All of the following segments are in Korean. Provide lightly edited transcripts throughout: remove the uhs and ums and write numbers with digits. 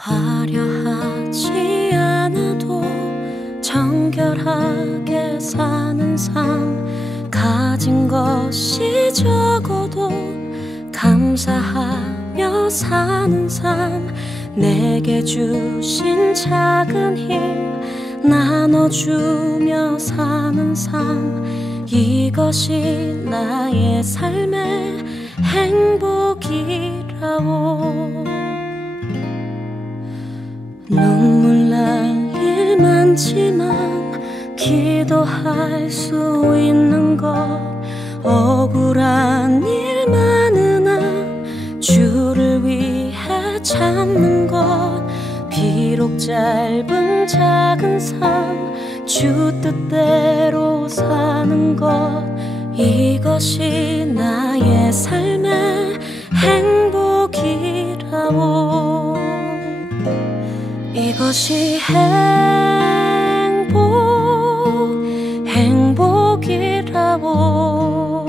화려하지 않아도 정결하게 사는 삶, 가진 것이 적어도 감사하며 사는 삶, 내게 주신 작은 힘 나눠주며 사는 삶, 이것이 나의 삶의 행복이라오. 눈물 날 일 많지만 기도할 수 있는 것, 억울한 일 많으나 주를 위해 참는 것, 비록 짧은 작은 삶 주 뜻대로 사는 것, 이것이 나의 삶의 행복이라오. 이것이 행복이라고.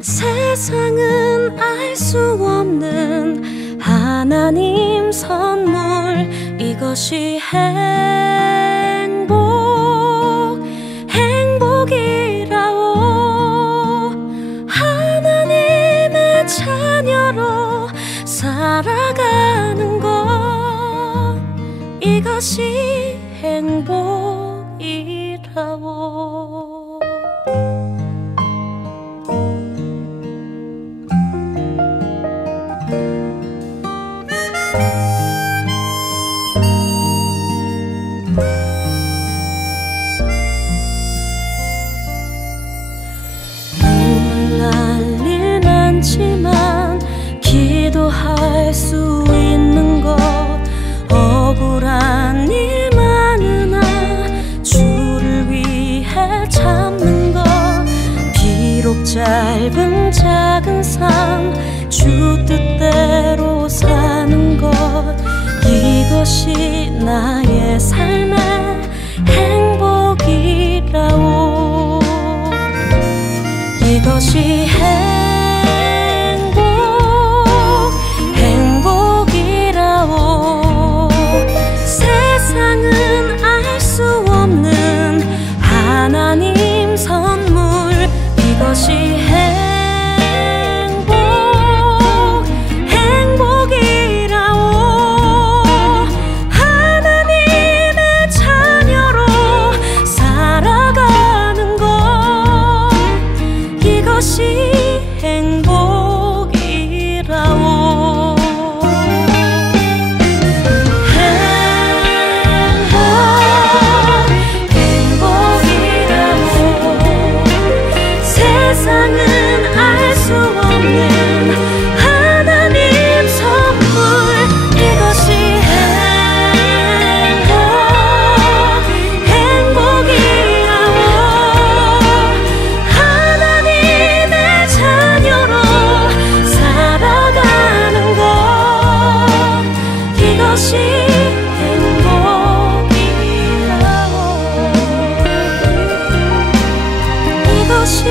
세상은 알 수 없는 하나님 선물, 이것이 행복이라고. 하나님의 자녀로 살아가는 것, 이것이 행복이라고. 눈물 날 일 많지만 기도할 수 있는 것, 억울한 일 많으나 주를 위해 참는 것, 비록 짧은 작은 삶 주 뜻대로 사는 것, 이것이 나의 삶의 행복이라오. 이것이 행복이라오. 세상은 알 수 없는 하나님 선물, 이것이 행복이라오. 하나님의 자녀로 살아가는 것, 이것이 행복이라오. 세상은 알 수 없는 하나님 선물, 이것이 행복이라오. 하나님의 자녀로 살아가는 것, 이것이 행복이라오. 이것이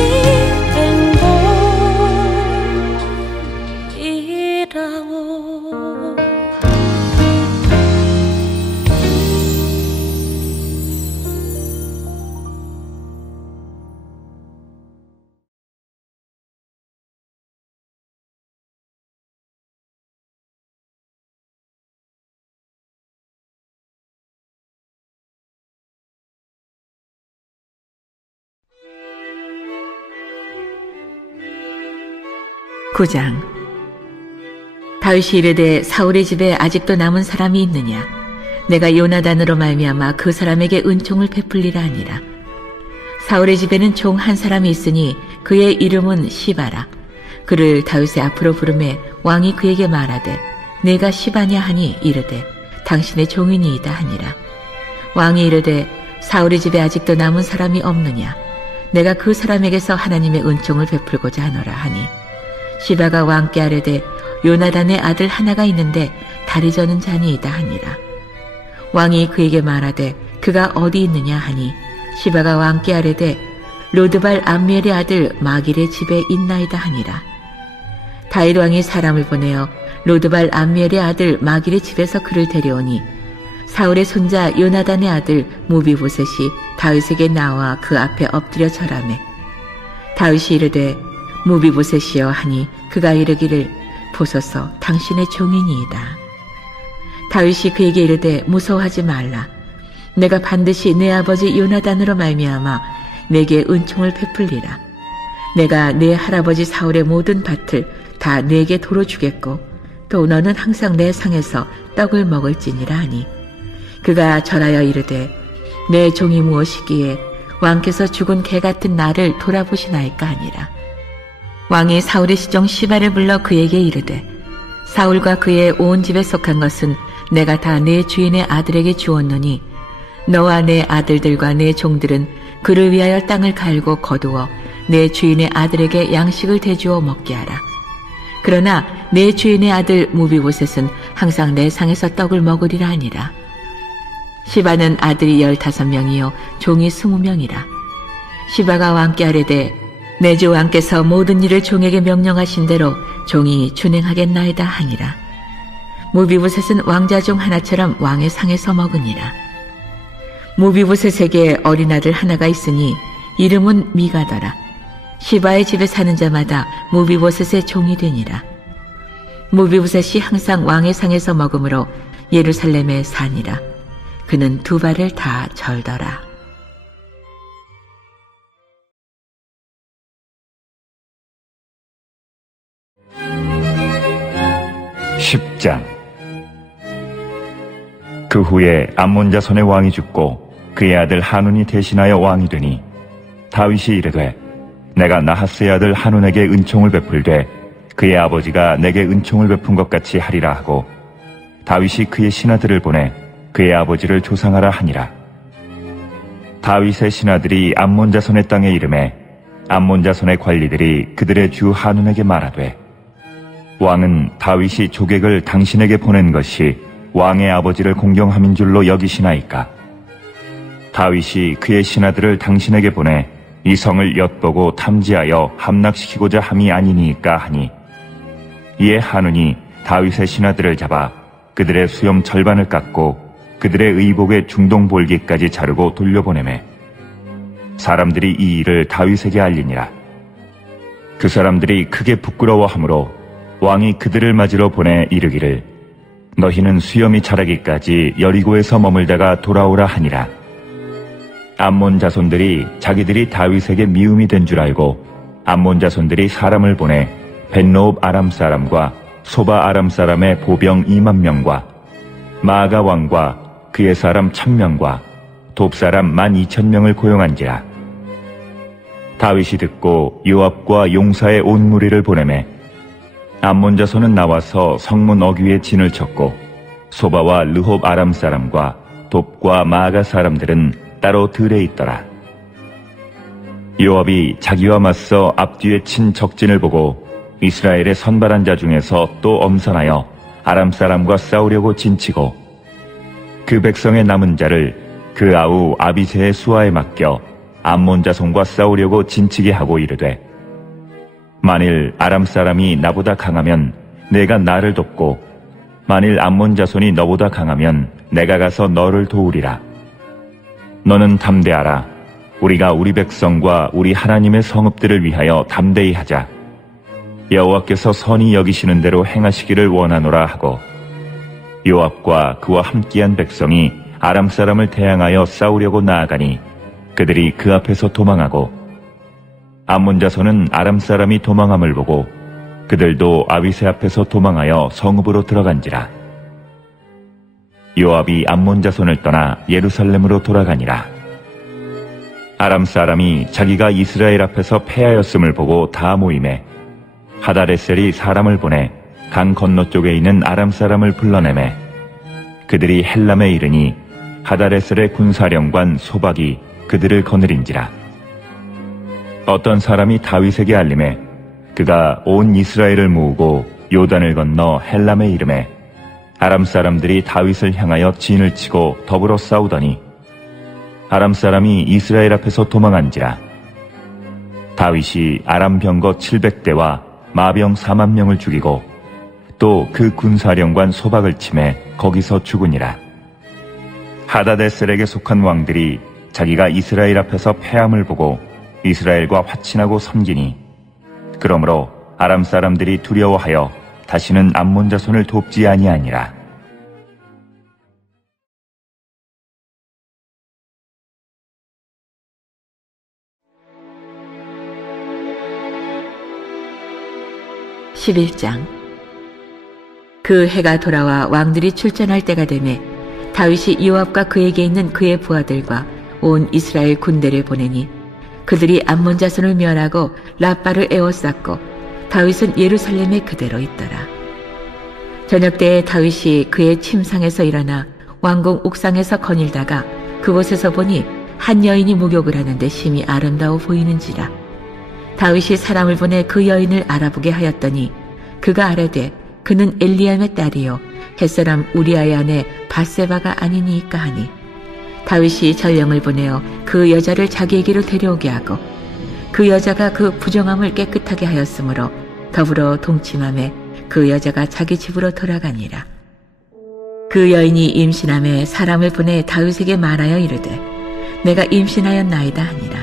구장. 다윗이 이르되 사울의 집에 아직도 남은 사람이 있느냐? 내가 요나단으로 말미암아 그 사람에게 은총을 베풀리라 하니라. 사울의 집에는 종 한 사람이 있으니 그의 이름은 시바라. 그를 다윗의 앞으로 부르매 왕이 그에게 말하되 내가 시바냐 하니 이르되 당신의 종이니이다 하니라. 왕이 이르되 사울의 집에 아직도 남은 사람이 없느냐? 내가 그 사람에게서 하나님의 은총을 베풀고자 하노라 하니, 시바가 왕께 아뢰되 요나단의 아들 하나가 있는데 다리 저는 자니이다 하니라. 왕이 그에게 말하되 그가 어디 있느냐 하니, 시바가 왕께 아뢰되 로드발 암미엘의 아들 마길의 집에 있나이다 하니라. 다윗 왕이 사람을 보내어 로드발 암미엘의 아들 마길의 집에서 그를 데려오니 사울의 손자 요나단의 아들 무비보셋이 다윗에게 나와 그 앞에 엎드려 절하매 다윗이 이르되 무비보셋이여 하니 그가 이르기를 보소서 당신의 종이니이다. 다윗이 그에게 이르되 무서워하지 말라. 내가 반드시 내 아버지 요나단으로 말미암아 내게 은총을 베풀리라. 내가 내 할아버지 사울의 모든 밭을 다 내게 도로 주겠고 또 너는 항상 내 상에서 떡을 먹을지니라 하니 그가 절하여 이르되 내 종이 무엇이기에 왕께서 죽은 개 같은 나를 돌아보시나이까 하니라. 왕이 사울의 시종 시바를 불러 그에게 이르되 사울과 그의 온 집에 속한 것은 내가 다 내 주인의 아들에게 주었노니 너와 내 아들들과 내 종들은 그를 위하여 땅을 갈고 거두어 내 주인의 아들에게 양식을 대주어 먹게 하라. 그러나 내 주인의 아들 무비보셋은 항상 내 상에서 떡을 먹으리라 하니라. 시바는 아들이 15명이요 종이 20명이라. 시바가 왕께 아뢰되 내 주 왕께서 모든 일을 종에게 명령하신 대로 종이 준행하겠나이다 하니라. 무비보셋은 왕자 중 하나처럼 왕의 상에서 먹으니라. 무비보셋에게 어린 아들 하나가 있으니 이름은 미가더라. 시바의 집에 사는 자마다 무비보셋의 종이 되니라. 무비보셋이 항상 왕의 상에서 먹으므로 예루살렘에 사니라. 그는 2발을 다 절더라. 10장. 그 후에 암몬 자손의 왕이 죽고 그의 아들 한운이 대신하여 왕이 되니 다윗이 이르되 내가 나하스의 아들 한운에게 은총을 베풀되 그의 아버지가 내게 은총을 베푼 것 같이 하리라 하고 다윗이 그의 신하들을 보내 그의 아버지를 조상하라 하니라. 다윗의 신하들이 암몬 자손의 땅에 이르매 암몬 자손의 관리들이 그들의 주 한운에게 말하되 왕은 다윗이 조객을 당신에게 보낸 것이 왕의 아버지를 공경함인 줄로 여기시나이까? 다윗이 그의 신하들을 당신에게 보내 이 성을 엿보고 탐지하여 함락시키고자 함이 아니니까 하니 이에 한운이 다윗의 신하들을 잡아 그들의 수염 절반을 깎고 그들의 의복의 중동 볼기까지 자르고 돌려보내매 사람들이 이 일을 다윗에게 알리니라. 그 사람들이 크게 부끄러워하므로 왕이 그들을 맞으러 보내 이르기를 너희는 수염이 자라기까지 여리고에서 머물다가 돌아오라 하니라. 암몬 자손들이 자기들이 다윗에게 미움이 된 줄 알고 암몬 자손들이 사람을 보내 벤노읍 아람 사람과 소바 아람 사람의 보병 2만 명과 마아가 왕과 그의 사람 1000명과 돕 사람 12,000명을 고용한지라. 다윗이 듣고 요압과 용사의 온 무리를 보내매 암몬 자손은 나와서 성문 어귀에 진을 쳤고 소바와 르홉 아람 사람과 돕과 마아가 사람들은 따로 들에 있더라. 요압이 자기와 맞서 앞뒤에 친 적진을 보고 이스라엘의 선발한 자 중에서 또 엄선하여 아람 사람과 싸우려고 진치고 그 백성의 남은 자를 그 아우 아비새의 수하에 맡겨 암몬 자손과 싸우려고 진치게 하고 이르되 만일 아람 사람이 나보다 강하면 내가 나를 돕고 만일 암몬 자손이 너보다 강하면 내가 가서 너를 도우리라. 너는 담대하라. 우리가 우리 백성과 우리 하나님의 성읍들을 위하여 담대히 하자. 여호와께서 선히 여기시는 대로 행하시기를 원하노라 하고 요압과 그와 함께한 백성이 아람 사람을 대항하여 싸우려고 나아가니 그들이 그 앞에서 도망하고 암몬 자손은 아람 사람이 도망함을 보고 그들도 아비새 앞에서 도망하여 성읍으로 들어간지라. 요압이 암몬 자손을 떠나 예루살렘으로 돌아가니라. 아람 사람이 자기가 이스라엘 앞에서 패하였음을 보고 다 모이매 하다레셀이 사람을 보내 강 건너쪽에 있는 아람 사람을 불러내매 그들이 헬람에 이르니 하다레셀의 군사령관 소박이 그들을 거느린지라. 어떤 사람이 다윗에게 알림해 그가 온 이스라엘을 모으고 요단을 건너 헬람에 이르매 아람 사람들이 다윗을 향하여 진을 치고 더불어 싸우더니 아람 사람이 이스라엘 앞에서 도망한지라. 다윗이 아람 병거 700대와 마병 4만 명을 죽이고 또 그 군사령관 소박을 치매 거기서 죽으니라. 하다데셀에게 속한 왕들이 자기가 이스라엘 앞에서 패함을 보고 이스라엘과 화친하고 섬기니 그러므로 아람 사람들이 두려워하여 다시는 암몬 자손을 돕지 아니하니라. (11장) 그 해가 돌아와 왕들이 출전할 때가 되매 다윗이 요압과 그에게 있는 그의 부하들과 온 이스라엘 군대를 보내니 그들이 암몬 자손을 멸하고 라빠를 에워쌌고 다윗은 예루살렘에 그대로 있더라. 저녁 때에 다윗이 그의 침상에서 일어나 왕궁 옥상에서 거닐다가 그곳에서 보니 한 여인이 목욕을 하는데 심히 아름다워 보이는지라. 다윗이 사람을 보내 그 여인을 알아보게 하였더니 그가 아뢰되 그는 엘리암의 딸이요 햇사람 우리아의 아내 밧세바가 아니니이까 하니 다윗이 전령을 보내어 그 여자를 자기에게로 데려오게 하고 그 여자가 그 부정함을 깨끗하게 하였으므로 더불어 동침함에 그 여자가 자기 집으로 돌아가니라. 그 여인이 임신함에 사람을 보내 다윗에게 말하여 이르되 내가 임신하였나이다 하니라.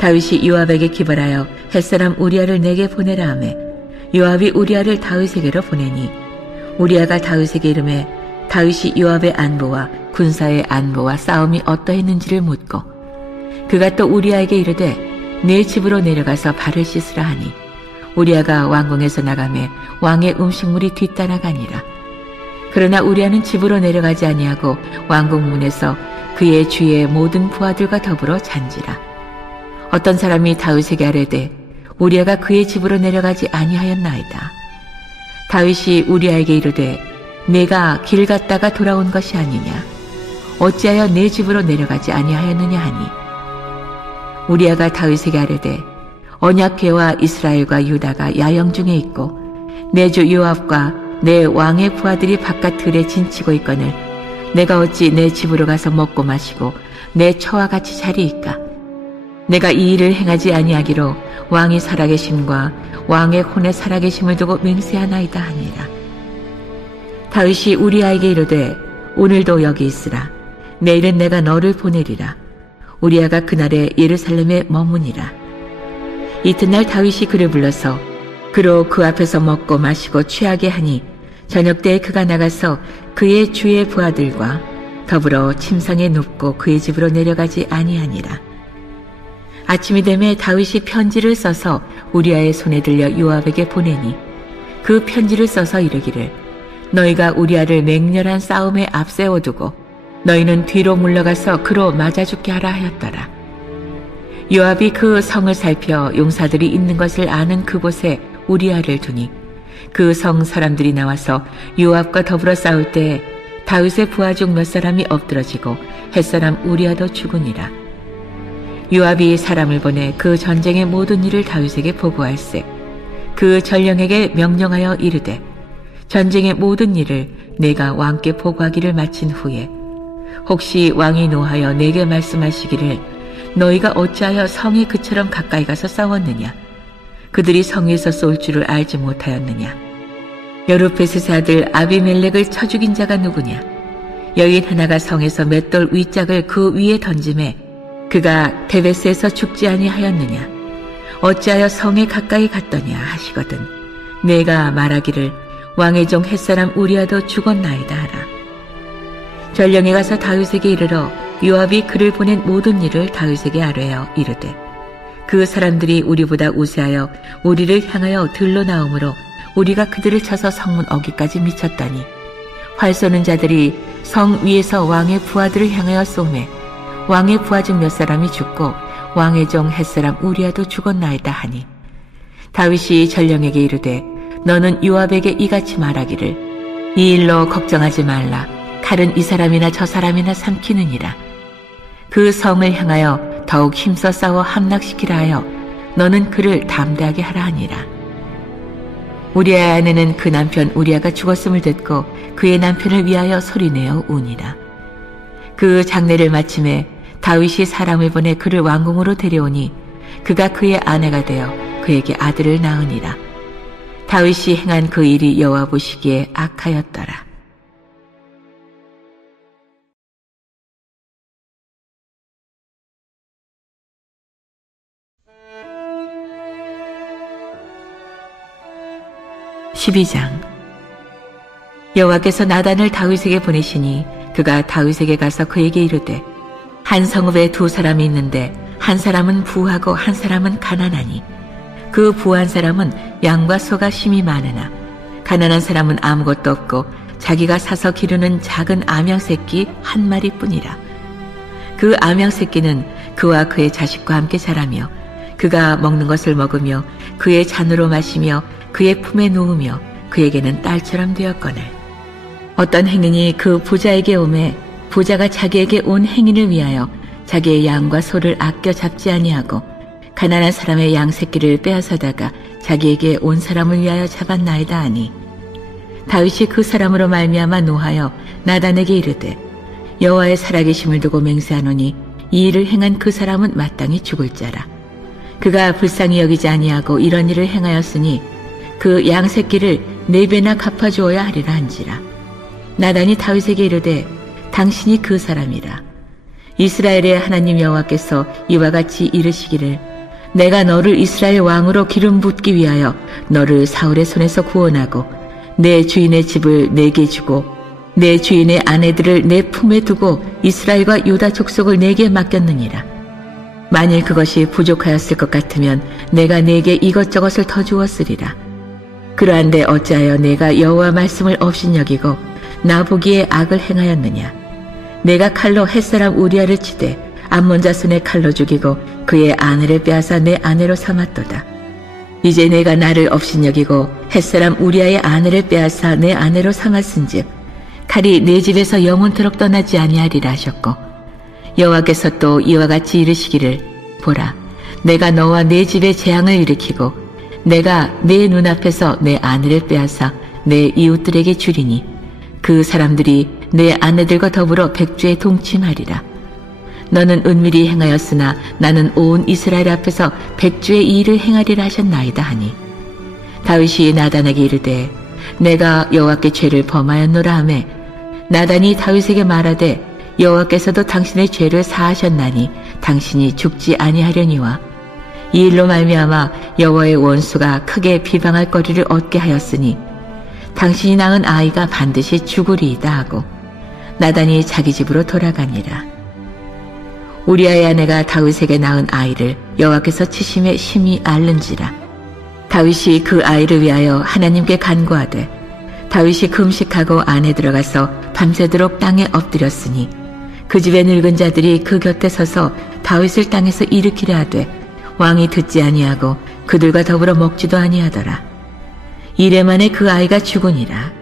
다윗이 요압에게 기벌하여 햇사람 우리아를 내게 보내라 하매 요압이 우리아를 다윗에게로 보내니 우리아가 다윗에게 이르매 다윗이 요압의 안보와 군사의 안보와 싸움이 어떠했는지를 묻고 그가 또 우리아에게 이르되 내 집으로 내려가서 발을 씻으라 하니 우리아가 왕궁에서 나가매 왕의 음식물이 뒤따라가니라. 그러나 우리아는 집으로 내려가지 아니하고 왕궁 문에서 그의 주위의 모든 부하들과 더불어 잔지라. 어떤 사람이 다윗에게 아뢰되 우리아가 그의 집으로 내려가지 아니하였나이다. 다윗이 우리아에게 이르되 내가 길 갔다가 돌아온 것이 아니냐 어찌하여 내 집으로 내려가지 아니하였느냐 하니 우리아가 다윗에게 아뢰되 언약궤와 이스라엘과 유다가 야영 중에 있고 내 주 요압과 내 왕의 부하들이 바깥 들에 진치고 있거늘 내가 어찌 내 집으로 가서 먹고 마시고 내 처와 같이 자리이까. 내가 이 일을 행하지 아니하기로 왕이 살아계심과 왕의 혼의 살아계심을 두고 맹세하나이다 하니라. 다윗이 우리아에게 이르되 오늘도 여기 있으라. 내일은 내가 너를 보내리라. 우리아가 그날에 예루살렘에 머무니라. 이튿날 다윗이 그를 불러서 그로 그 앞에서 먹고 마시고 취하게 하니 저녁 때에 그가 나가서 그의 주의 부하들과 더불어 침상에 눕고 그의 집으로 내려가지 아니하니라. 아침이 되매 다윗이 편지를 써서 우리아의 손에 들려 요압에게 보내니 그 편지를 써서 이르기를 너희가 우리아를 맹렬한 싸움에 앞세워두고 너희는 뒤로 물러가서 그로 맞아 죽게 하라 하였더라. 요압이 그 성을 살펴 용사들이 있는 것을 아는 그곳에 우리아를 두니 그 성 사람들이 나와서 요압과 더불어 싸울 때 다윗의 부하 중 몇 사람이 엎드러지고 햇사람 우리아도 죽으니라. 요압이 사람을 보내 그 전쟁의 모든 일을 다윗에게 보고할세 그 전령에게 명령하여 이르되 전쟁의 모든 일을 내가 왕께 보고하기를 마친 후에 혹시 왕이 노하여 내게 말씀하시기를 너희가 어찌하여 성에 그처럼 가까이 가서 싸웠느냐 그들이 성에서 쏠 줄을 알지 못하였느냐 여룹베셋의 아들 아비멜렉을 쳐 죽인 자가 누구냐 여인 하나가 성에서 맷돌 윗짝을 그 위에 던짐에 그가 데베스에서 죽지 아니하였느냐 어찌하여 성에 가까이 갔더냐 하시거든 내가 말하기를 왕의 종 햇사람 우리아도 죽었나이다 하라. 전령에 가서 다윗에게 이르러 요압이 그를 보낸 모든 일을 다윗에게 아뢰어 이르되 그 사람들이 우리보다 우세하여 우리를 향하여 들러 나오므로 우리가 그들을 쳐서 성문 어기까지 미쳤다니 활 쏘는 자들이 성 위에서 왕의 부하들을 향하여 쏘매 왕의 부하 중 몇 사람이 죽고 왕의 종 햇사람 우리아도 죽었나이다 하니 다윗이 전령에게 이르되 너는 요압에게 이같이 말하기를 이 일로 걱정하지 말라 칼은 이 사람이나 저 사람이나 삼키느니라. 그 성을 향하여 더욱 힘써 싸워 함락시키라 하여 너는 그를 담대하게 하라 하니라. 우리아의 아내는 그 남편 우리아가 죽었음을 듣고 그의 남편을 위하여 소리내어 우니라. 그 장례를 마침에 다윗이 사람을 보내 그를 왕궁으로 데려오니 그가 그의 아내가 되어 그에게 아들을 낳으니라. 다윗이 행한 그 일이 여호와 보시기에 악하였더라. 여호와께서 나단을 다윗에게 보내시니 그가 다윗에게 가서 그에게 이르되 한 성읍에 두 사람이 있는데 한 사람은 부하고 한 사람은 가난하니 그 부한 사람은 양과 소가 심이 많으나 가난한 사람은 아무것도 없고 자기가 사서 기르는 작은 암양 새끼 한 마리뿐이라. 그 암양 새끼는 그와 그의 자식과 함께 자라며 그가 먹는 것을 먹으며 그의 잔으로 마시며 그의 품에 누우며 그에게는 딸처럼 되었거늘 어떤 행인이 그 부자에게 오매 부자가 자기에게 온 행인을 위하여 자기의 양과 소를 아껴 잡지 아니하고 가난한 사람의 양 새끼를 빼앗아다가 자기에게 온 사람을 위하여 잡았나이다 하니 다윗이 그 사람으로 말미암아 노하여 나단에게 이르되 여호와의 살아계심을 두고 맹세하노니 이 일을 행한 그 사람은 마땅히 죽을 자라. 그가 불쌍히 여기지 아니하고 이런 일을 행하였으니 그 양 새끼를 4배나 갚아주어야 하리라 한지라. 나단이 다윗에게 이르되 당신이 그 사람이라. 이스라엘의 하나님 여호와께서 이와 같이 이르시기를 내가 너를 이스라엘 왕으로 기름 붓기 위하여 너를 사울의 손에서 구원하고 내 주인의 집을 내게 주고 내 주인의 아내들을 내 품에 두고 이스라엘과 유다 족속을 내게 맡겼느니라. 만일 그것이 부족하였을 것 같으면 내가 내게 이것저것을 더 주었으리라. 그러한데 어찌하여 내가 여호와 말씀을 업신여기고 나 보기에 악을 행하였느냐. 내가 칼로 햇사람 우리아를 치되 암몬 자손의 칼로 죽이고 그의 아내를 빼앗아 내 아내로 삼았도다. 이제 내가 나를 업신여기고 햇사람 우리아의 아내를 빼앗아 내 아내로 삼았은즉 칼이 내 집에서 영원토록 떠나지 아니하리라 하셨고 여호와께서 또 이와 같이 이르시기를 보라 내가 너와 내 집에 재앙을 일으키고 내가 내 눈앞에서 내 아내를 빼앗아 내 이웃들에게 주리니 그 사람들이 내 아내들과 더불어 백주에 동침하리라. 너는 은밀히 행하였으나 나는 온 이스라엘 앞에서 백주의 이 일을 행하리라 하셨나이다 하니 다윗이 나단에게 이르되 내가 여호와께 죄를 범하였노라 하매 나단이 다윗에게 말하되 여호와께서도 당신의 죄를 사하셨나니 당신이 죽지 아니하려니와 이 일로 말미암아 여호와의 원수가 크게 비방할 거리를 얻게 하였으니 당신이 낳은 아이가 반드시 죽으리이다 하고 나단이 자기 집으로 돌아가니라. 우리아의 아내가 다윗에게 낳은 아이를 여호와께서 치심에 심히 앓는지라. 다윗이 그 아이를 위하여 하나님께 간구하되 다윗이 금식하고 안에 들어가서 밤새도록 땅에 엎드렸으니 그 집의 늙은 자들이 그 곁에 서서 다윗을 땅에서 일으키려 하되 왕이 듣지 아니하고 그들과 더불어 먹지도 아니하더라. 이래 만에 그 아이가 죽으니라.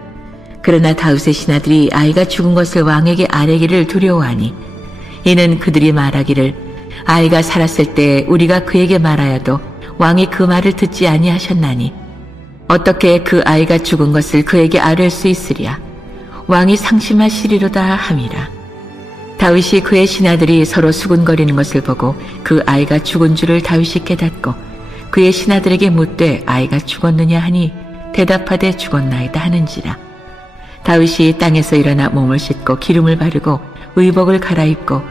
그러나 다윗의 신하들이 아이가 죽은 것을 왕에게 아뢰기를 두려워하니 이는 그들이 말하기를 아이가 살았을 때 우리가 그에게 말하여도 왕이 그 말을 듣지 아니하셨나니 어떻게 그 아이가 죽은 것을 그에게 아뢰을 수 있으랴. 왕이 상심하시리로다 함이라. 다윗이 그의 신하들이 서로 수군거리는 것을 보고 그 아이가 죽은 줄을 다윗이 깨닫고 그의 신하들에게 묻되 아이가 죽었느냐 하니 대답하되 죽었나이다 하는지라. 다윗이 땅에서 일어나 몸을 씻고 기름을 바르고 의복을 갈아입고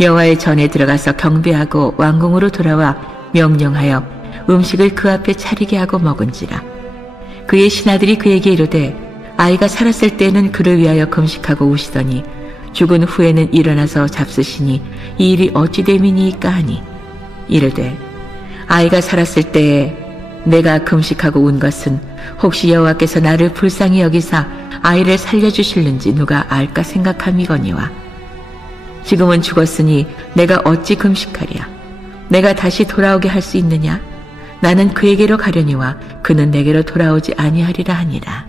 여호와의 전에 들어가서 경배하고 왕궁으로 돌아와 명령하여 음식을 그 앞에 차리게 하고 먹은지라. 그의 신하들이 그에게 이르되 아이가 살았을 때는 그를 위하여 금식하고 우시더니 죽은 후에는 일어나서 잡수시니 이 일이 어찌 됨이니까 하니 이르되 아이가 살았을 때에 내가 금식하고 운 것은 혹시 여호와께서 나를 불쌍히 여기사 아이를 살려주실는지 누가 알까 생각함이거니와 지금은 죽었으니 내가 어찌 금식하랴. 내가 다시 돌아오게 할 수 있느냐. 나는 그에게로 가려니와 그는 내게로 돌아오지 아니하리라 하니라.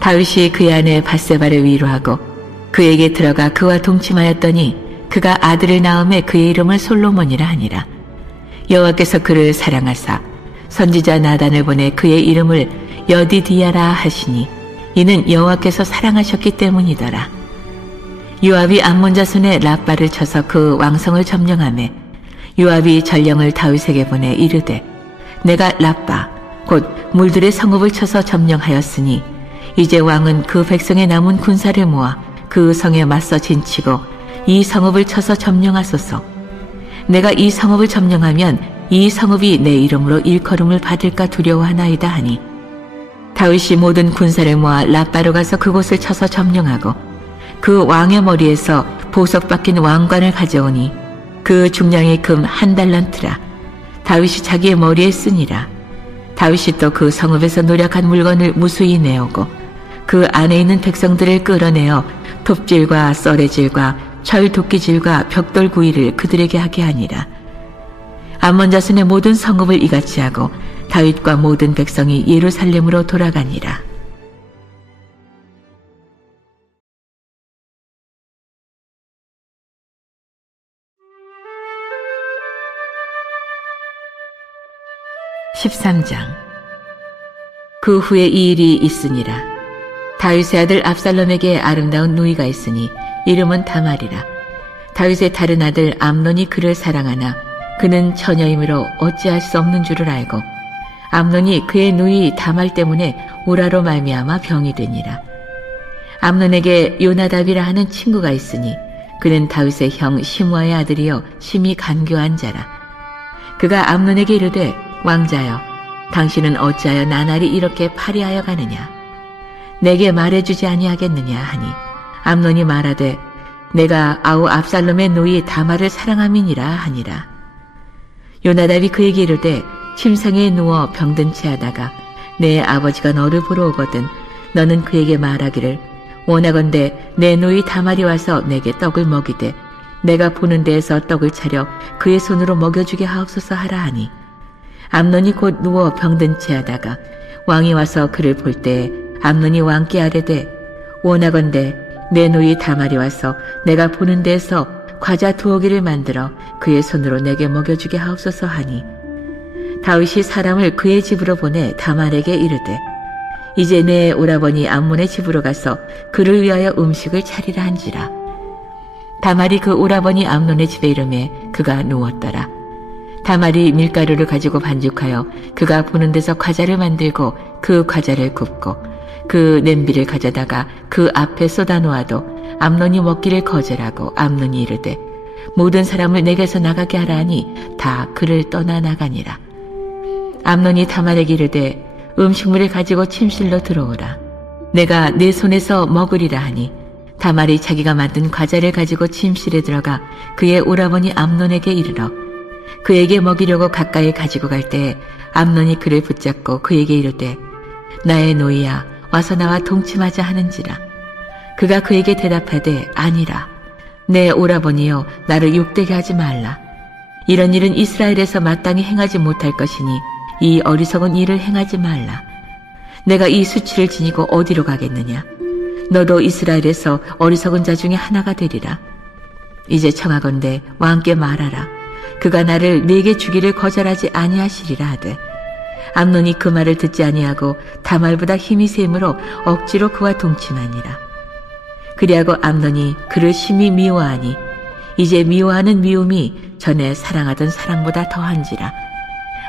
다윗이 그의 아내 밧세바를 위로하고 그에게 들어가 그와 동침하였더니 그가 아들을 낳음에 그의 이름을 솔로몬이라 하니라. 여호와께서 그를 사랑하사 선지자 나단을 보내 그의 이름을 여디디야라 하시니 이는 여호와께서 사랑하셨기 때문이더라. 요압이 암몬 자손의 랍바를 쳐서 그 왕성을 점령하매 요압이 전령을 다윗에게 보내 이르되 내가 랍바 곧 물들의 성읍을 쳐서 점령하였으니 이제 왕은 그 백성의 남은 군사를 모아 그 성에 맞서 진치고 이 성읍을 쳐서 점령하소서. 내가 이 성읍을 점령하면 이 성읍이 내 이름으로 일컬음을 받을까 두려워하나이다 하니 다윗이 모든 군사를 모아 라빠로 가서 그곳을 쳐서 점령하고 그 왕의 머리에서 보석 박힌 왕관을 가져오니 그 중량의 금 1달란트라. 다윗이 자기의 머리에 쓰니라. 다윗이 또 그 성읍에서 노력한 물건을 무수히 내오고 그 안에 있는 백성들을 끌어내어 톱질과 썰애질과 철도끼질과 벽돌 구이를 그들에게 하게 하니라. 암몬 자손의 모든 성읍을 이같이 하고 다윗과 모든 백성이 예루살렘으로 돌아가니라. (13장) 그 후에 이 일이 있으니라. 다윗의 아들 압살롬에게 아름다운 누이가 있으니 이름은 다말이라. 다윗의 다른 아들 암논이 그를 사랑하나 그는 처녀이므로 어찌할 수 없는 줄을 알고 암논이 그의 누이 다말 때문에 우라로 말미암아 병이 되니라. 암논에게 요나답이라 하는 친구가 있으니 그는 다윗의 형 시므아의 아들이요 심히 간교한 자라. 그가 암논에게 이르되 왕자여, 당신은 어찌하여 나날이 이렇게 파리하여 가느냐? 내게 말해주지 아니하겠느냐 하니 암논이 말하되 내가 아우 압살롬의 누이 다말을 사랑함이니라 하니라. 요나답이 그에게 이르되 침상에 누워 병든 채 하다가 내 아버지가 너를 보러 오거든 너는 그에게 말하기를 원하건대 내 누이 다말이 와서 내게 떡을 먹이되 내가 보는 데에서 떡을 차려 그의 손으로 먹여주게 하옵소서 하라 하니 암논이 곧 누워 병든 채 하다가 왕이 와서 그를 볼 때에 암논이 왕께 아뢰되 원하건대 내 누이 다말이 와서 내가 보는 데에서 과자 2어기를 만들어 그의 손으로 내게 먹여주게 하옵소서 하니 다윗이 사람을 그의 집으로 보내 다말에게 이르되 이제 내 오라버니 암몬의 집으로 가서 그를 위하여 음식을 차리라 한지라. 다말이 그 오라버니 암논의 집에 이르매 그가 누웠더라. 다말이 밀가루를 가지고 반죽하여 그가 보는 데서 과자를 만들고 그 과자를 굽고 그 냄비를 가져다가 그 앞에 쏟아놓아도 암논이 먹기를 거절하고 암논이 이르되 모든 사람을 내게서 나가게 하라 하니 다 그를 떠나 나가니라. 암논이 다말에게 이르되 음식물을 가지고 침실로 들어오라. 내가 내 손에서 먹으리라 하니 다말이 자기가 만든 과자를 가지고 침실에 들어가 그의 오라버니 암논에게 이르러 그에게 먹이려고 가까이 가지고 갈 때에 암논이 그를 붙잡고 그에게 이르되 나의 노이야 와서 나와 동침하자 하는지라. 그가 그에게 대답하되 아니라. 내 오라버니여 나를 욕되게 하지 말라. 이런 일은 이스라엘에서 마땅히 행하지 못할 것이니 이 어리석은 일을 행하지 말라. 내가 이 수치를 지니고 어디로 가겠느냐. 너도 이스라엘에서 어리석은 자 중에 하나가 되리라. 이제 청하건대 왕께 말하라. 그가 나를 내게 주기를 거절하지 아니하시리라 하되 암논이 그 말을 듣지 아니하고 다말보다 힘이 세므로 억지로 그와 동침하니라. 그리하고 암논이 그를 심히 미워하니 이제 미워하는 미움이 전에 사랑하던 사랑보다 더한지라.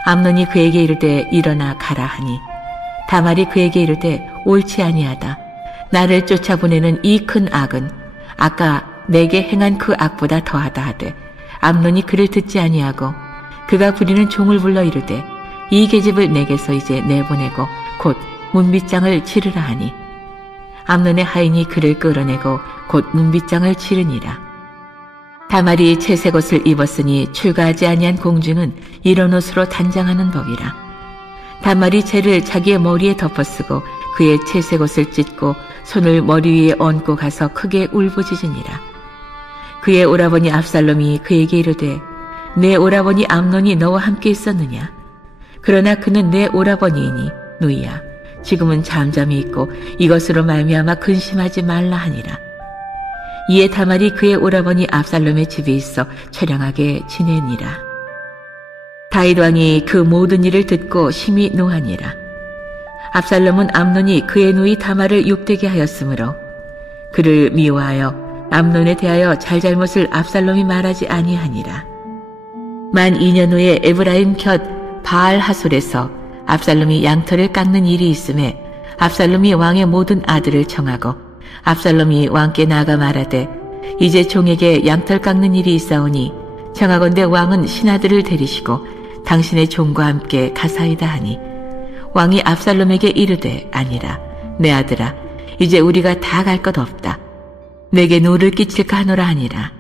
암논이 그에게 이르되 일어나 가라 하니 다말이 그에게 이르되 옳지 아니하다. 나를 쫓아보내는 이 큰 악은 아까 내게 행한 그 악보다 더하다 하되 암논이 그를 듣지 아니하고 그가 부리는 종을 불러 이르되 이 계집을 내게서 이제 내보내고 곧 문빗장을 치르라 하니 암논의 하인이 그를 끌어내고 곧 문빗장을 치르니라. 다말이 채색 옷을 입었으니 출가하지 아니한 공주는 이런 옷으로 단장하는 법이라. 다말이 채를 자기의 머리에 덮어쓰고 그의 채색 옷을 찢고 손을 머리 위에 얹고 가서 크게 울부짖으니라. 그의 오라버니 압살롬이 그에게 이르되 내 오라버니 암논이 너와 함께 있었느냐. 그러나 그는 내 오라버니이니 누이야 지금은 잠잠히 있고 이것으로 말미암아 근심하지 말라 하니라. 이에 다말이 그의 오라버니 압살롬의 집에 있어 처량하게 지내니라. 다윗 왕이 그 모든 일을 듣고 심히 노하니라. 압살롬은 암논이 그의 누이 다말을 욕되게 하였으므로 그를 미워하여 암논에 대하여 잘잘못을 압살롬이 말하지 아니하니라. 만 2년 후에 에브라임 곁 바알 하솔에서 압살롬이 양털을 깎는 일이 있음에 압살롬이 왕의 모든 아들을 청하고 압살롬이 왕께 나아가 말하되 이제 종에게 양털 깎는 일이 있사오니 청하건대 왕은 신하들을 데리시고 당신의 종과 함께 가사이다 하니 왕이 압살롬에게 이르되 아니라 내 아들아 이제 우리가 다 갈 것 없다. 내게 노를 끼칠까 하노라 하니라.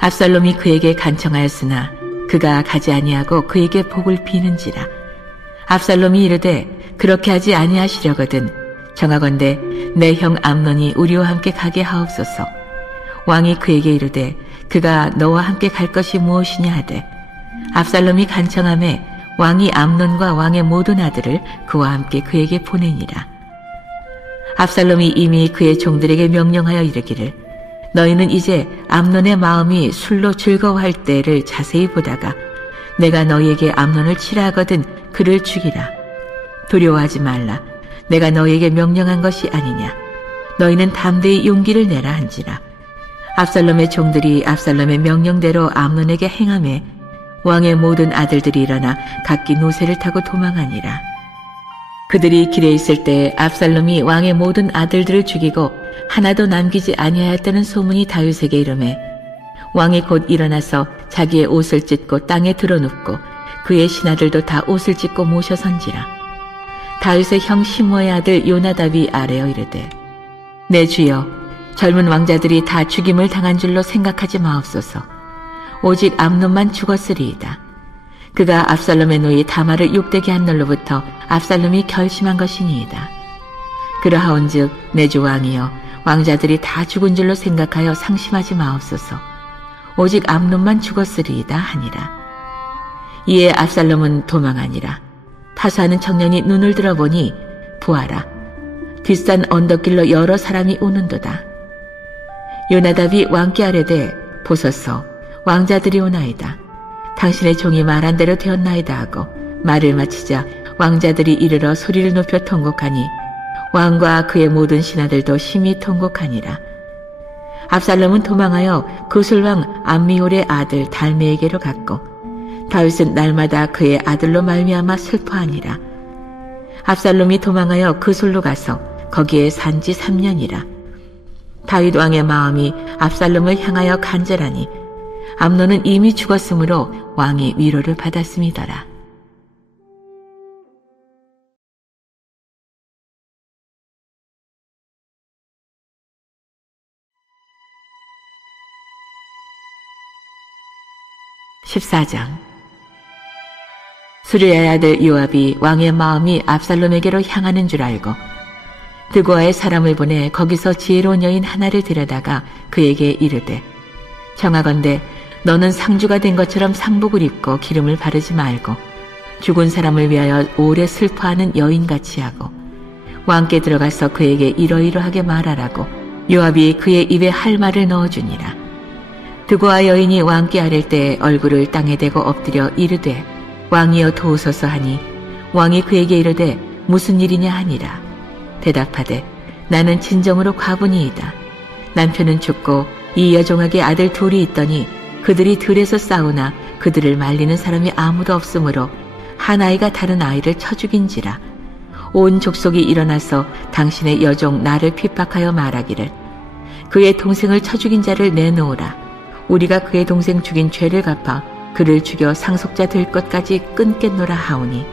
압살롬이 그에게 간청하였으나 그가 가지 아니하고 그에게 복을 비는지라. 압살롬이 이르되 그렇게 하지 아니하시려거든 정하건대 내 형 암논이 우리와 함께 가게 하옵소서. 왕이 그에게 이르되 그가 너와 함께 갈 것이 무엇이냐 하되 압살롬이 간청하매 왕이 암논과 왕의 모든 아들을 그와 함께 그에게 보내니라. 압살롬이 이미 그의 종들에게 명령하여 이르기를 너희는 이제 암논의 마음이 술로 즐거워할 때를 자세히 보다가 내가 너희에게 암논을 치라 하거든 그를 죽이라. 두려워하지 말라. 내가 너희에게 명령한 것이 아니냐. 너희는 담대히 용기를 내라 한지라. 압살롬의 종들이 압살롬의 명령대로 암논에게 행하매 왕의 모든 아들들이 일어나 각기 노새를 타고 도망하니라. 그들이 길에 있을 때 압살롬이 왕의 모든 아들들을 죽이고 하나도 남기지 아니하였다는 소문이 다윗에게 이르매 왕이 곧 일어나서 자기의 옷을 찢고 땅에 드러눕고 그의 신하들도 다 옷을 찢고 모셔선지라. 다윗의 형 시므의 아들 요나답이 아뢰어 이르되 내 주여 젊은 왕자들이 다 죽임을 당한 줄로 생각하지 마옵소서. 오직 암논만 죽었으리이다. 그가 압살롬의 노이 다말을 욕되게 한 날로부터 압살롬이 결심한 것이니이다. 그러하온즉 내 주 왕이여 왕자들이 다 죽은 줄로 생각하여 상심하지 마옵소서. 오직 암논만 죽었으리이다 하니라. 이에 압살롬은 도망하니라. 타수하는 청년이 눈을 들어보니 보아라 뒷산 언덕길로 여러 사람이 오는도다. 요나답이 왕께 아뢰되 보소서 왕자들이 오나이다. 당신의 종이 말한 대로 되었나이다 하고 말을 마치자 왕자들이 이르러 소리를 높여 통곡하니 왕과 그의 모든 신하들도 심히 통곡하니라. 압살롬은 도망하여 구술왕 암미올의 아들 달메에게로 갔고 다윗은 날마다 그의 아들로 말미암아 슬퍼하니라. 압살롬이 도망하여 그술로 가서 거기에 산지 3년이라. 다윗 왕의 마음이 압살롬을 향하여 간절하니 암논은 이미 죽었으므로 왕이 위로를 받았음이더라. (14장) 수르야의 아들 요압이 왕의 마음이 압살롬에게로 향하는 줄 알고 드고아의 사람을 보내 거기서 지혜로운 여인 하나를 데려다가 그에게 이르되 청하건대 너는 상주가 된 것처럼 상복을 입고 기름을 바르지 말고 죽은 사람을 위하여 오래 슬퍼하는 여인같이 하고 왕께 들어가서 그에게 이러이러하게 말하라고 요압이 그의 입에 할 말을 넣어주니라. 드고아 여인이 왕께 아랠 때 얼굴을 땅에 대고 엎드려 이르되 왕이여 도우소서 하니 왕이 그에게 이르되 무슨 일이냐 하니라. 대답하되 나는 진정으로 과부니이다. 남편은 죽고 이 여종에게 아들 둘이 있더니 그들이 들에서 싸우나 그들을 말리는 사람이 아무도 없으므로 한 아이가 다른 아이를 쳐 죽인지라. 온 족속이 일어나서 당신의 여종 나를 핍박하여 말하기를 그의 동생을 쳐 죽인 자를 내놓으라. 우리가 그의 동생 죽인 죄를 갚아 그를 죽여 상속자 될 것까지 끊겠노라 하오니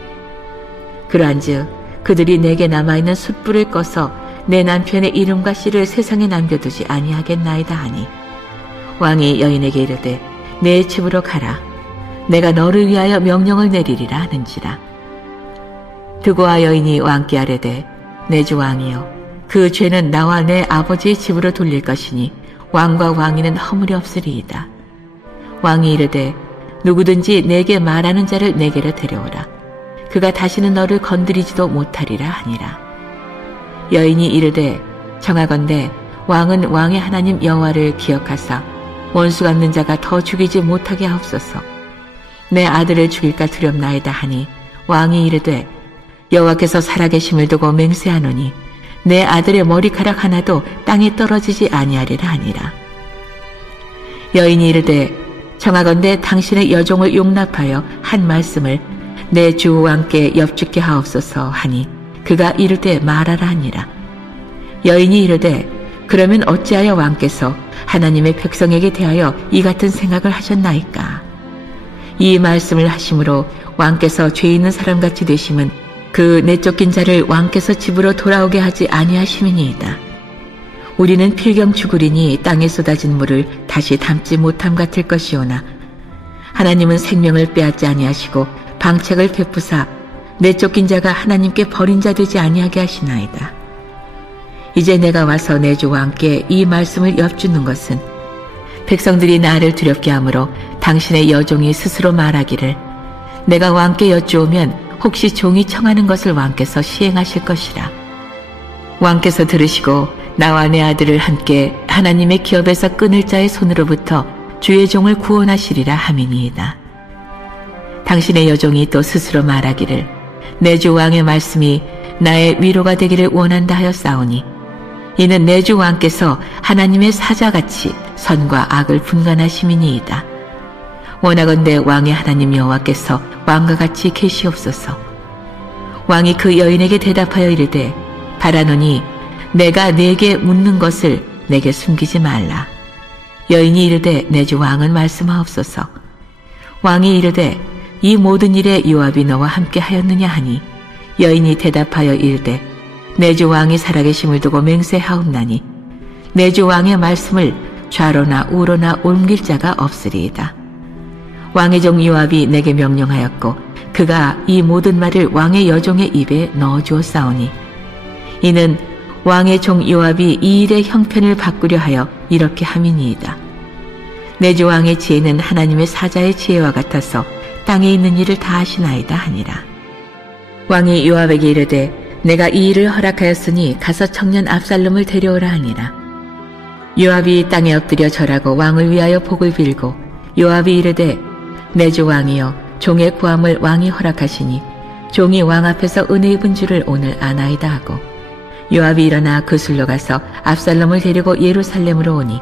그러한즉 그들이 내게 남아있는 숯불을 꺼서 내 남편의 이름과 씨를 세상에 남겨두지 아니하겠나이다 하니 왕이 여인에게 이르되 내 집으로 가라. 내가 너를 위하여 명령을 내리리라 하는지라. 드고아 여인이 왕께 아뢰되 내 주 왕이여 그 죄는 나와 내 아버지의 집으로 돌릴 것이니 왕과 왕위는 허물이 없으리이다. 왕이 이르되 누구든지 내게 말하는 자를 내게로 데려오라. 그가 다시는 너를 건드리지도 못하리라 하니라. 여인이 이르되 청하건대 왕은 왕의 하나님 여호와를 기억하사 원수 갚는 자가 더 죽이지 못하게 하옵소서. 내 아들을 죽일까 두렵나이다 하니 왕이 이르되 여호와께서 살아계심을 두고 맹세하노니 내 아들의 머리카락 하나도 땅에 떨어지지 아니하리라 하니라. 여인이 이르되 청하건대 당신의 여종을 용납하여 한 말씀을 내 주 왕께 엽죽게 하옵소서 하니 그가 이르되 말하라 하니라. 여인이 이르되 그러면 어찌하여 왕께서 하나님의 백성에게 대하여 이 같은 생각을 하셨나이까? 이 말씀을 하심으로 왕께서 죄 있는 사람같이 되심은 그 내쫓긴 자를 왕께서 집으로 돌아오게 하지 아니하심이니이다. 우리는 필경 죽으리니 땅에 쏟아진 물을 다시 담지 못함 같을 것이오나 하나님은 생명을 빼앗지 아니하시고 방책을 베푸사 내쫓긴 자가 하나님께 버린 자 되지 아니하게 하시나이다. 이제 내가 와서 내 주 왕께 이 말씀을 엿주는 것은 백성들이 나를 두렵게 하므로 당신의 여종이 스스로 말하기를 내가 왕께 여쭈오면 혹시 종이 청하는 것을 왕께서 시행하실 것이라. 왕께서 들으시고 나와 내 아들을 함께 하나님의 기업에서 끊을 자의 손으로부터 주의 종을 구원하시리라 함이니이다. 당신의 여종이 또 스스로 말하기를 내 주 왕의 말씀이 나의 위로가 되기를 원한다 하였사오니 이는 내 주 왕께서 하나님의 사자같이 선과 악을 분간하심이니이다. 원하건대 왕의 하나님 여호와께서 왕과 같이 계시옵소서. 왕이 그 여인에게 대답하여 이르되 바라노니 내가 네게 묻는 것을 내게 숨기지 말라. 여인이 이르되 내 주 왕은 말씀하옵소서. 왕이 이르되 이 모든 일에 요압이 너와 함께 하였느냐 하니 여인이 대답하여 이르되 내 주 왕이 살아계심을 두고 맹세하옵나니 내 주 왕의 말씀을 좌로나 우로나 옮길 자가 없으리이다. 왕의 종 요압이 내게 명령하였고 그가 이 모든 말을 왕의 여종의 입에 넣어주었사오니 이는 왕의 종 요압이 이 일의 형편을 바꾸려 하여 이렇게 함이니이다. 내 주 왕의 지혜는 하나님의 사자의 지혜와 같아서 땅에 있는 일을 다 하시나이다 하니라. 왕이 요압에게 이르되 내가 이 일을 허락하였으니 가서 청년 압살롬을 데려오라 하니라. 요압이 땅에 엎드려 절하고 왕을 위하여 복을 빌고 요압이 이르되 내 주 왕이여 종의 구함을 왕이 허락하시니 종이 왕 앞에서 은혜 입은 줄을 오늘 아나이다 하고 요압이 일어나 그술로 가서 압살롬을 데리고 예루살렘으로 오니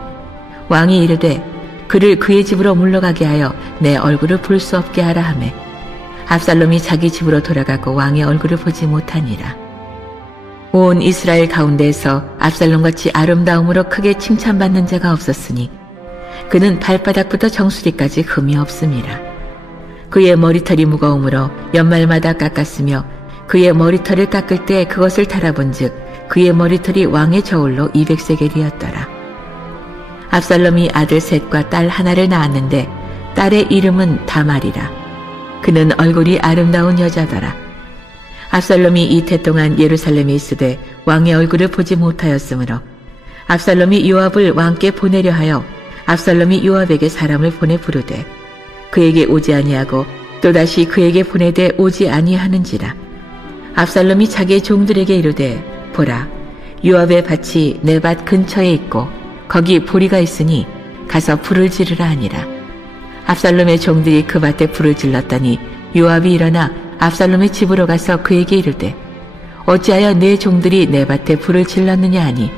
왕이 이르되 그를 그의 집으로 물러가게 하여 내 얼굴을 볼 수 없게 하라 하매 압살롬이 자기 집으로 돌아가고 왕의 얼굴을 보지 못하니라. 온 이스라엘 가운데에서 압살롬같이 아름다움으로 크게 칭찬받는 자가 없었으니 그는 발바닥부터 정수리까지 흠이 없음이라. 그의 머리털이 무거우므로 연말마다 깎았으며 그의 머리털을 깎을 때 그것을 달아본즉 그의 머리털이 왕의 저울로 200세겔이었더라. 압살롬이 아들 셋과 딸 하나를 낳았는데 딸의 이름은 다말이라. 그는 얼굴이 아름다운 여자더라. 압살롬이 이태 동안 예루살렘에 있으되 왕의 얼굴을 보지 못하였으므로 압살롬이 요압을 왕께 보내려 하여 압살롬이 요압에게 사람을 보내 부르되 그에게 오지 아니하고 또다시 그에게 보내되 오지 아니하는지라. 압살롬이 자기의 종들에게 이르되 보라 요압의 밭이 내 밭 근처에 있고 거기 보리가 있으니 가서 불을 지르라 하니라. 압살롬의 종들이 그 밭에 불을 질렀더니 요압이 일어나 압살롬의 집으로 가서 그에게 이르되 어찌하여 내 종들이 내 밭에 불을 질렀느냐 하니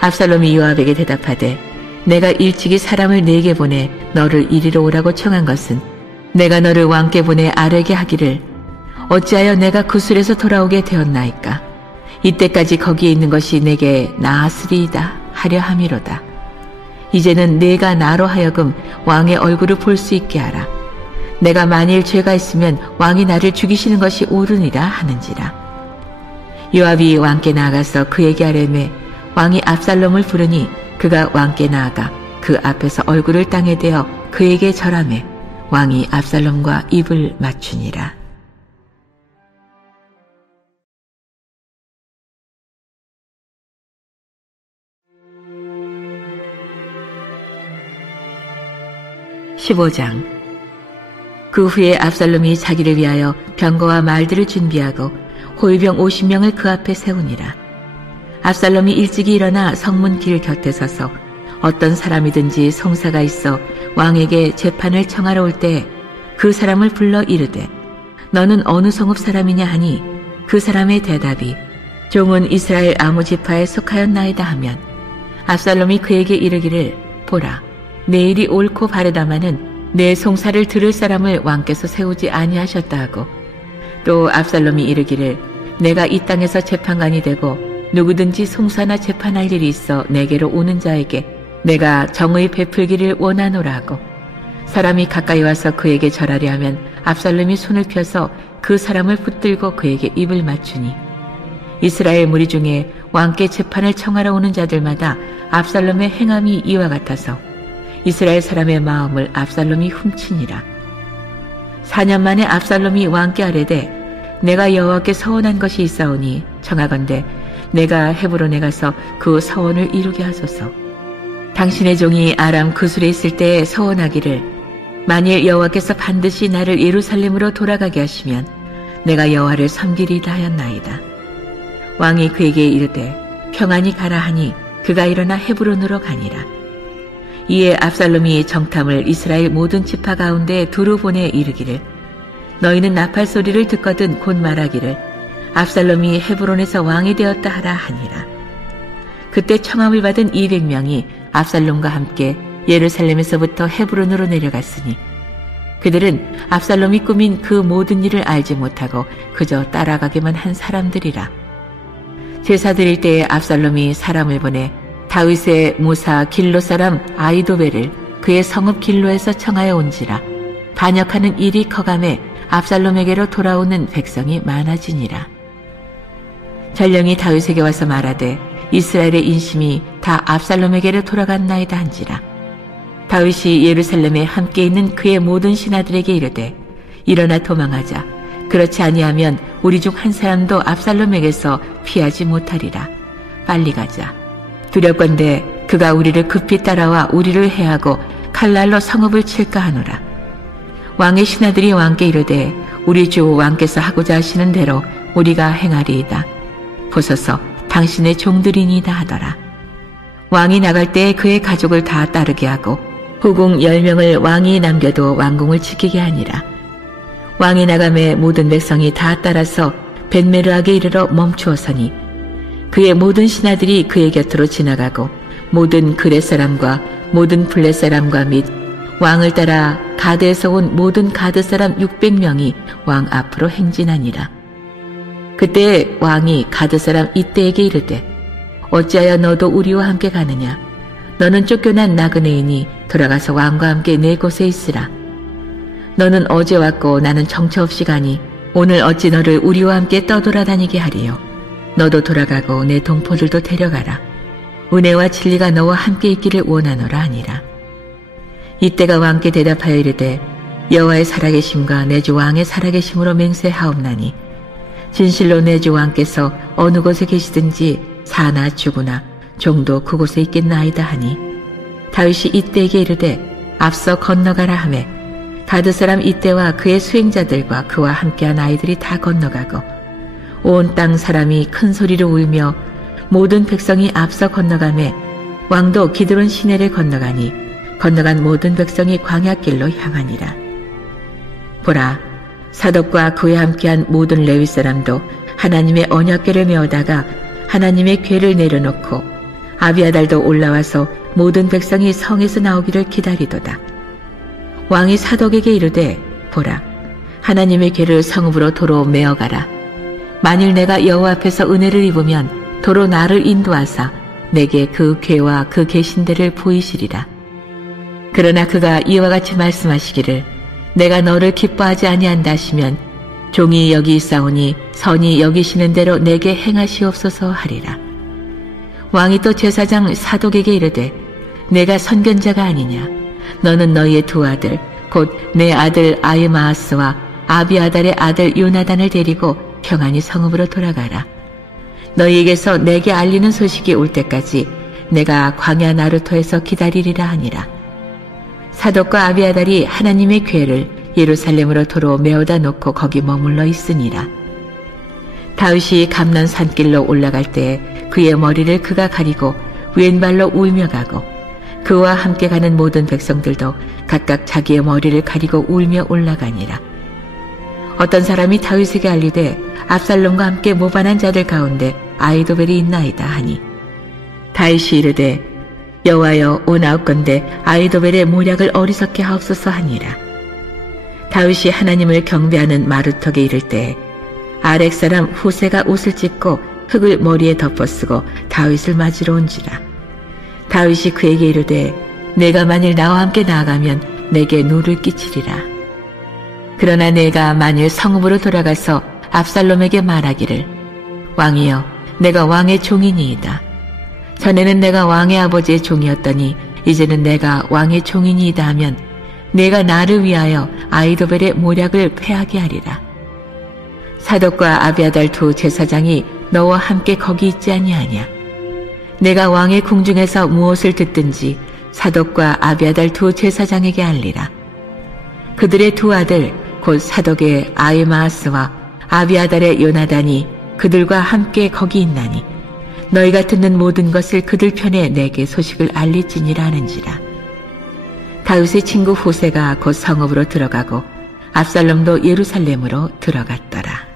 압살롬이 요압에게 대답하되 내가 일찍이 사람을 네게 보내 너를 이리로 오라고 청한 것은 내가 너를 왕께 보내 아뢰게 하기를 어찌하여 내가 구술에서 돌아오게 되었나이까. 이때까지 거기에 있는 것이 내게 나았으리이다 하려 함이로다. 이제는 내가 나로 하여금 왕의 얼굴을 볼 수 있게 하라. 내가 만일 죄가 있으면 왕이 나를 죽이시는 것이 옳으니라 하는지라. 요압이 왕께 나아가서 그에게 아뢰매 왕이 압살롬을 부르니 그가 왕께 나아가 그 앞에서 얼굴을 땅에 대어 그에게 절하매 왕이 압살롬과 입을 맞추니라. (15장) 그 후에 압살롬이 자기를 위하여 병거와 말들을 준비하고 호위병 50명을 그 앞에 세우니라. 압살롬이 일찍이 일어나 성문 길 곁에 서서 어떤 사람이든지 송사가 있어 왕에게 재판을 청하러 올 때 그 사람을 불러 이르되 너는 어느 성읍 사람이냐 하니 그 사람의 대답이 종은 이스라엘 아무 지파에 속하였나이다 하면 압살롬이 그에게 이르기를 보라 내 일이 옳고 바르다마는 내 송사를 들을 사람을 왕께서 세우지 아니하셨다 하고 또 압살롬이 이르기를 내가 이 땅에서 재판관이 되고 누구든지 송사나 재판할 일이 있어 내게로 오는 자에게 내가 정의 베풀기를 원하노라 하고 사람이 가까이 와서 그에게 절하려 하면 압살롬이 손을 펴서 그 사람을 붙들고 그에게 입을 맞추니 이스라엘 무리 중에 왕께 재판을 청하러 오는 자들마다 압살롬의 행함이 이와 같아서 이스라엘 사람의 마음을 압살롬이 훔치니라. 4년 만에 압살롬이 왕께 아뢰되 내가 여호와께 서원한 것이 있사오니 청하건대 내가 헤브론에 가서 그 서원을 이루게 하소서. 당신의 종이 아람 그술에 있을 때에 서원하기를 만일 여호와께서 반드시 나를 예루살렘으로 돌아가게 하시면 내가 여호와를 섬기리다 하였나이다. 왕이 그에게 이르되 평안히 가라 하니 그가 일어나 헤브론으로 가니라. 이에 압살롬이 정탐을 이스라엘 모든 지파 가운데 두루 보내 이르기를 너희는 나팔 소리를 듣거든 곧 말하기를 압살롬이 헤브론에서 왕이 되었다 하라 하니라. 그때 청함을 받은 200명이 압살롬과 함께 예루살렘에서부터 헤브론으로 내려갔으니 그들은 압살롬이 꾸민 그 모든 일을 알지 못하고 그저 따라가기만 한 사람들이라. 제사 드릴 때에 압살롬이 사람을 보내 다윗의 모사 길로 사람 아히도벨을 그의 성읍 길로에서 청하여 온지라. 반역하는 일이 커감에 압살롬에게로 돌아오는 백성이 많아지니라. 전령이 다윗에게 와서 말하되 이스라엘의 인심이 다 압살롬에게로 돌아갔나이다 한지라. 다윗이 예루살렘에 함께 있는 그의 모든 신하들에게 이르되 일어나 도망하자. 그렇지 아니하면 우리 중 한 사람도 압살롬에게서 피하지 못하리라. 빨리 가자. 두렵건대 그가 우리를 급히 따라와 우리를 해하고 칼날로 성읍을 칠까 하노라. 왕의 신하들이 왕께 이르되 우리 주 왕께서 하고자 하시는 대로 우리가 행하리이다. 보소서 당신의 종들이니이다 하더라. 왕이 나갈 때에 그의 가족을 다 따르게 하고 후궁 10명을 왕이 남겨도 왕궁을 지키게 하니라. 왕이 나감에 모든 백성이 다 따라서 벳메르하게 이르러 멈추어서니 그의 모든 신하들이 그의 곁으로 지나가고 모든 그렛 사람과 모든 블렛 사람과 및 왕을 따라 가드에서 온 모든 가드 사람 600명이 왕 앞으로 행진하니라. 그때 왕이 가드 사람 이때에게 이르되 어찌하여 너도 우리와 함께 가느냐? 너는 쫓겨난 나그네이니 돌아가서 왕과 함께 내 곳에 있으라. 너는 어제 왔고 나는 정처 없이 가니 오늘 어찌 너를 우리와 함께 떠돌아다니게 하리요? 너도 돌아가고 내 동포들도 데려가라. 은혜와 진리가 너와 함께 있기를 원하노라 하니라. 이때가 왕께 대답하여 이르되 여호와의 살아계심과 내 주 왕의 살아계심으로 맹세하옵나니 진실로 내 주 왕께서 어느 곳에 계시든지 사나 죽으나 종도 그곳에 있겠나이다 하니 다윗이 이때에게 이르되 앞서 건너가라 하매 가드 사람 이때와 그의 수행자들과 그와 함께한 아이들이 다 건너가고 온 땅 사람이 큰 소리로 울며 모든 백성이 앞서 건너가매 왕도 기드론 시내를 건너가니 건너간 모든 백성이 광야길로 향하니라. 보라, 사독과 그와 함께한 모든 레위 사람도 하나님의 언약궤를 메어다가 하나님의 궤를 내려놓고 아비아달도 올라와서 모든 백성이 성에서 나오기를 기다리도다. 왕이 사독에게 이르되 보라, 하나님의 궤를 성읍으로 도로 메어가라. 만일 내가 여호와 앞에서 은혜를 입으면 도로 나를 인도하사 내게 그 궤와 그 계신대를 보이시리라. 그러나 그가 이와 같이 말씀하시기를 내가 너를 기뻐하지 아니한다 하시면 종이 여기 있사오니 선이 여기시는 대로 내게 행하시옵소서 하리라. 왕이 또 제사장 사독에게 이르되 내가 선견자가 아니냐? 너는 너희의 두 아들 곧 내 아들 아히마아스와 아비아달의 아들 요나단을 데리고 평안히 성읍으로 돌아가라. 너희에게서 내게 알리는 소식이 올 때까지 내가 광야 나루토에서 기다리리라 하니라. 사독과 아비아달이 하나님의 궤를 예루살렘으로 도로 메어다 놓고 거기 머물러 있으니라. 다윗이 감난 산길로 올라갈 때 그의 머리를 그가 가리고 왼발로 울며 가고 그와 함께 가는 모든 백성들도 각각 자기의 머리를 가리고 울며 올라가니라. 어떤 사람이 다윗에게 알리되 압살롬과 함께 모반한 자들 가운데 아히도벨이 있나이다 하니 다윗이 이르되 여호와여 오나옵건대 아히도벨의 모략을 어리석게 하옵소서 하니라. 다윗이 하나님을 경배하는 마루턱에 이를 때 아렉 사람 후세가 옷을 찢고 흙을 머리에 덮어쓰고 다윗을 맞으러 온지라. 다윗이 그에게 이르되 내가 만일 나와 함께 나아가면 내게 노를 끼치리라. 그러나 내가 만일 성읍으로 돌아가서 압살롬에게 말하기를 왕이여 내가 왕의 종이니이다. 전에는 내가 왕의 아버지의 종이었더니 이제는 내가 왕의 종이니이다 하면 내가 나를 위하여 아이도벨의 모략을 패하게 하리라. 사독과 아비아달 두 제사장이 너와 함께 거기 있지 아니하냐. 내가 왕의 궁중에서 무엇을 듣든지 사독과 아비아달 두 제사장에게 알리라. 그들의 두 아들 곧 사독의 아히마아스와 아비아달의 요나단이 그들과 함께 거기 있나니 너희가 듣는 모든 것을 그들 편에 내게 소식을 알릴지니라 하는지라. 다윗의 친구 후세가 곧 성읍으로 들어가고 압살롬도 예루살렘으로 들어갔더라.